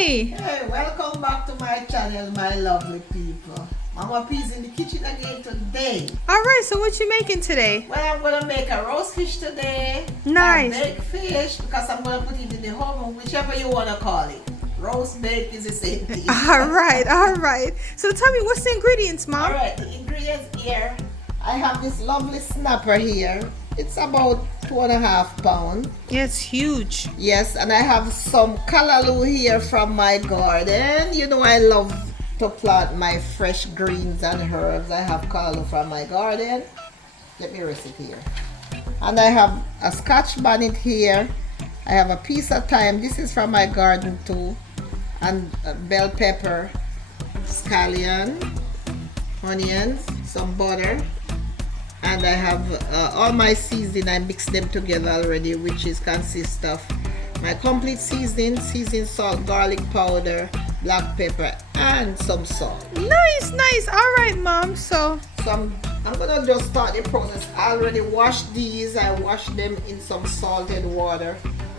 Hey, welcome back to my channel, my lovely people. Mama P's in the kitchen again today. Alright, so what you making today? Well, I'm gonna make a roast fish today. Nice. A baked fish, because I'm gonna put it in the oven, whichever you wanna call it. Roast, baked is the same thing. Alright. So tell me, what's the ingredients, Mom? Alright, the ingredients here. I have this lovely snapper here. It's about 2.5 pounds. Yeah, it's huge. Yes, and I have some callaloo here from my garden. You know I love to plant my fresh greens and herbs. I have callaloo from my garden. Let me rest it here. And I have a scotch bonnet here. I have a piece of thyme. This is from my garden too. And bell pepper, scallion, onions, some butter. And I have all my seasoning. I mixed them together already, which is consist of my complete seasoning, salt, garlic powder, black pepper, and some salt. Nice. All right, Mom. So I'm gonna just start the process. I already washed these. I washed them in some salted water,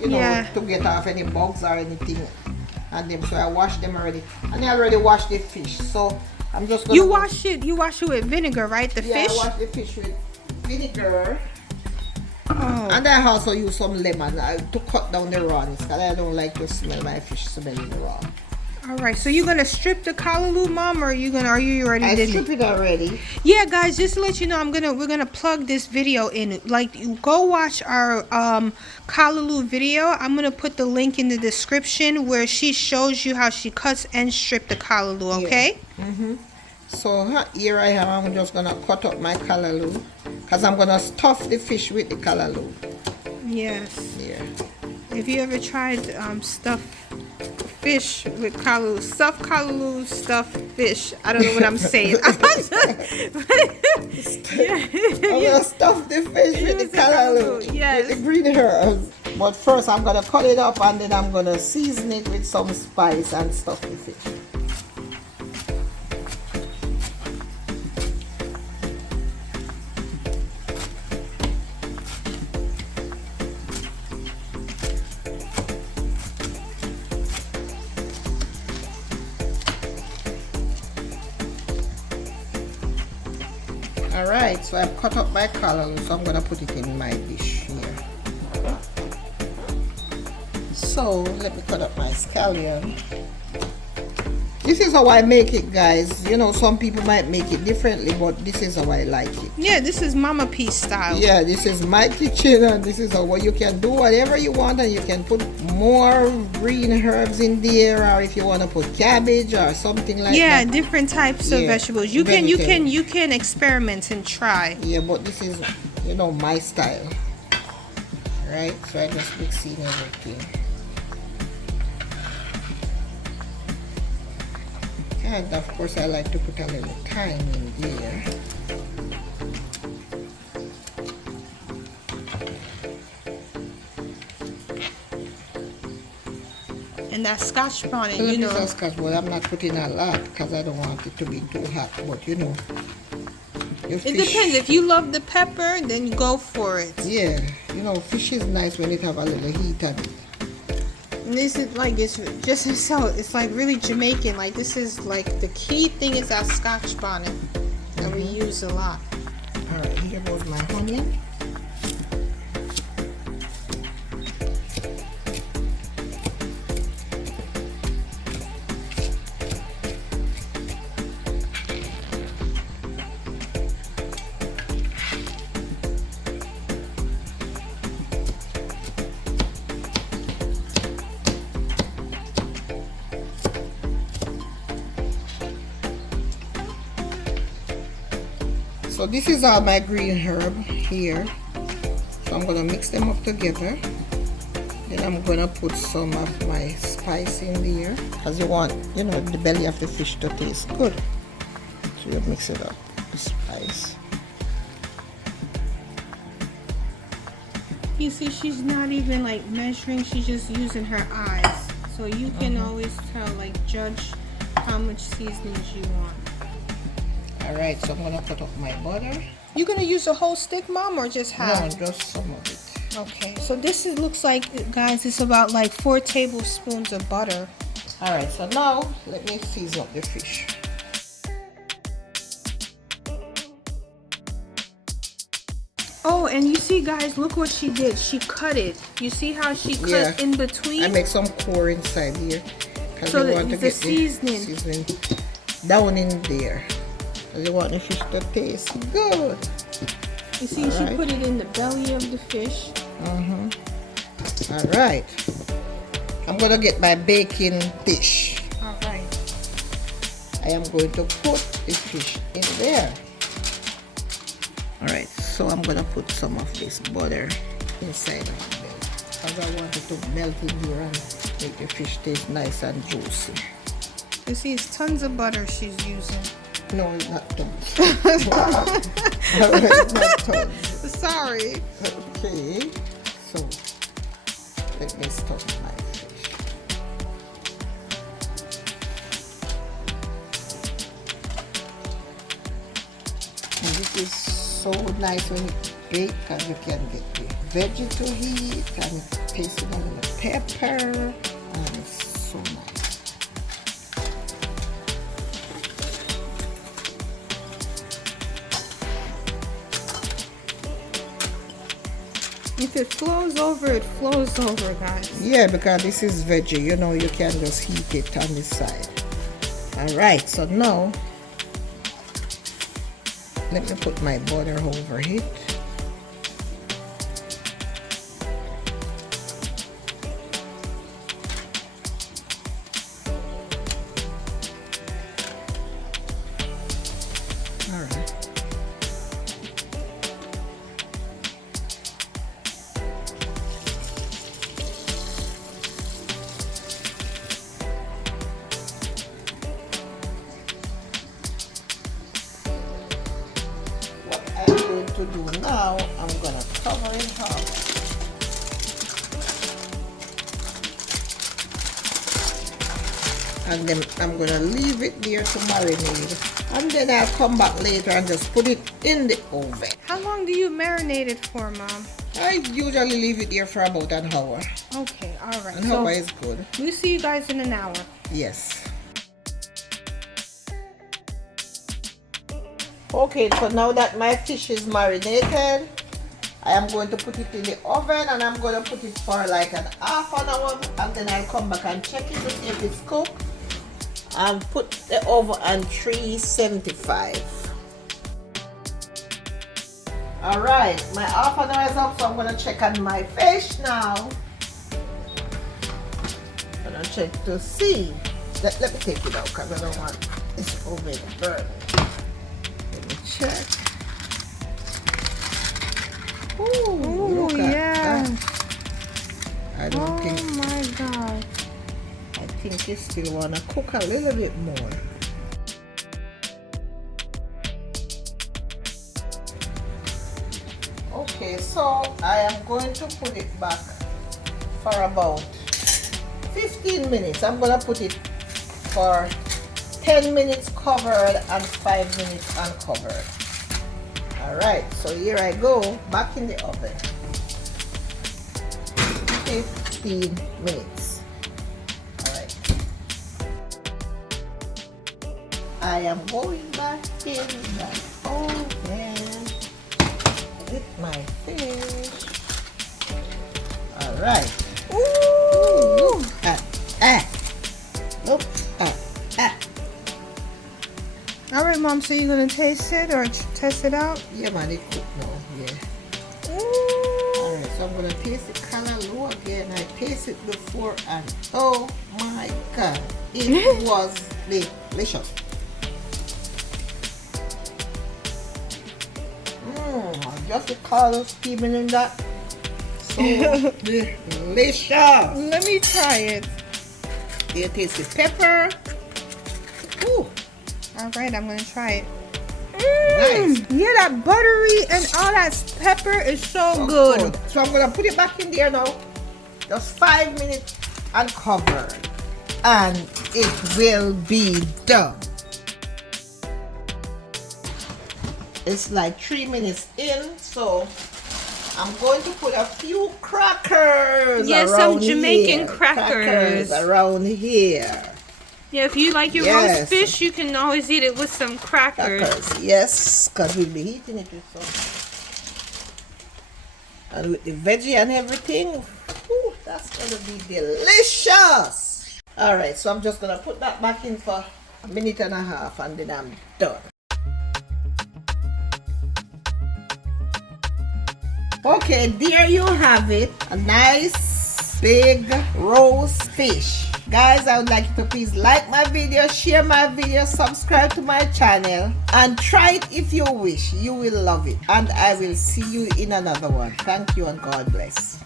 you know, to get off any bugs or anything on them. So I washed them already, and I already washed the fish. So I'm just gonna wash it with vinegar, right? The fish? I wash the fish with vinegar. Oh. And I also use some lemon to cut down the rawness, because I don't like to smell my fish smelling raw. Alright, so you're gonna strip the callaloo, Mom, or are you already I strip it already. Yeah, guys, just to let you know, we're gonna plug this video in. Like, you go watch our callaloo video. I'm gonna put the link in the description where she shows you how she cuts and strip the callaloo. Okay? Yeah. So here I am. I'm just gonna cut up my callaloo, because I'm gonna stuff the fish with the callaloo. Yes. Yeah. If you ever tried stuffed fish with callaloo, stuffed callaloo, stuffed fish. I don't know what I'm saying. I'm gonna stuff the fish with the callaloo, yes, with the green herbs. But first I'm gonna cut it up, and then I'm gonna season it with some spice and stuff the fish. Alright, so I've cut up my callaloo, so I'm gonna put it in my dish here. So let me cut up my scallion. This is how I make it, guys. You know, some people might make it differently, but this is how I like it. Yeah, this is Mama P style. Yeah, this is my kitchen, and this is how you can do whatever you want, and you can put more green herbs in there, or if you want to put cabbage or something like that. Yeah, different types of vegetables. You can experiment and try. Yeah, but this is, you know, my style. Right? So I just mix in everything. And of course I like to put a little thyme in there. And that scotch bonnet, you know. Scotch, but I'm not putting a lot, because I don't want it to be too hot. But you know, it depends. If you love the pepper, then you go for it. Yeah, you know, fish is nice when it have a little heat on it. And this is like, it's like really Jamaican. Like, this is like the key thing is that scotch bonnet that we use a lot. Alright, here goes my onion. So this is all my green herb here. So I'm gonna mix them up together. Then I'm gonna put some of my spice in there, because you want, you know, the belly of the fish to taste good. So you mix it up, the spice. You see, she's not even like measuring, she's just using her eyes. So you can always tell, like, judge how much seasonings you want. Alright, so I'm gonna put up my butter. You gonna use a whole stick, Mom, or just half? No, just some of it. Okay, so this looks like, guys, it's about like 4 tablespoons of butter. Alright, so now let me season up the fish. Oh, and you see, guys, look what she did. She cut it. You see how she cut in between? I make some core inside here. So you want to the get seasoning. the seasoning down in there. You want the fish to taste good. You see, she put it in the belly of the fish. Alright. I'm going to get my baking dish. Alright. I am going to put the fish in there. Alright, so I'm going to put some of this butter inside of the belly, because I want it to melt in here and make the fish taste nice and juicy. You see, it's tons of butter she's using. No, it's not tons. Alright, not tons. Sorry. Okay, so let me stuff my fish. And this is so nice when it's baked, because you can get the veggie to eat and taste it a little pepper, and it's so nice. If it flows over, guys. Yeah, because this is veggie, you know, you can just heat it on the side. Alright, so now let me put my butter over it. Alright. To do now, I'm gonna cover it up and then I'm gonna leave it there to marinate, and then I'll come back later and just put it in the oven. How long do you marinate it for, Mom? I usually leave it there for about an hour. Okay, alright. An hour is good. We'll see you guys in an hour. Yes. Okay, so now that my fish is marinated, I am going to put it in the oven, and I'm going to put it for like an half an hour, and then I'll come back and check it to see if it's cooked, and put the oven on 375. Alright, my half an hour is up, so I'm going to check on my fish now. I'm going to check to see. Let me take it out, because I don't want this oven to burn. Check. Ooh, look at yeah. that. I don't think. Oh my God. I think you still want to cook a little bit more. Okay, so I am going to put it back for about 15 minutes. I'm going to put it for 10 minutes covered and 5 minutes uncovered. Alright, so here I go, back in the oven. 15 minutes. Alright. I am going back in the oven with my fish. Alright. Ooh! Look at that. Look at that. Alright, Mom, so you're going to taste it or test it out? Yeah, man, it cooked now. Yeah. Ooh. Alright, so I'm going to taste the callaloo again. I tasted it before, and oh my God, it was delicious. Just the callaloo steaming in that. So delicious. Let me try it. You taste the pepper. Ooh. Alright, I'm going to try it. Nice. Yeah, that buttery and all that pepper is so good. So I'm going to put it back in there now. Just 5 minutes uncovered. And it will be done. It's like 3 minutes in, so I'm going to put a few crackers Yes, around some Jamaican here. crackers. Around here. Yeah, if you like your Yes. roast fish, you can always eat it with some crackers. Yes, because we'll be eating it with some. And with the veggie and everything, ooh, that's going to be delicious. Alright, so I'm just going to put that back in for a minute and a half and then I'm done. Okay, there you have it. A nice big roast fish. Guys, I would like you to please like my video, share my video, subscribe to my channel, and try it if you wish. You will love it. And I will see you in another one. Thank you and God bless.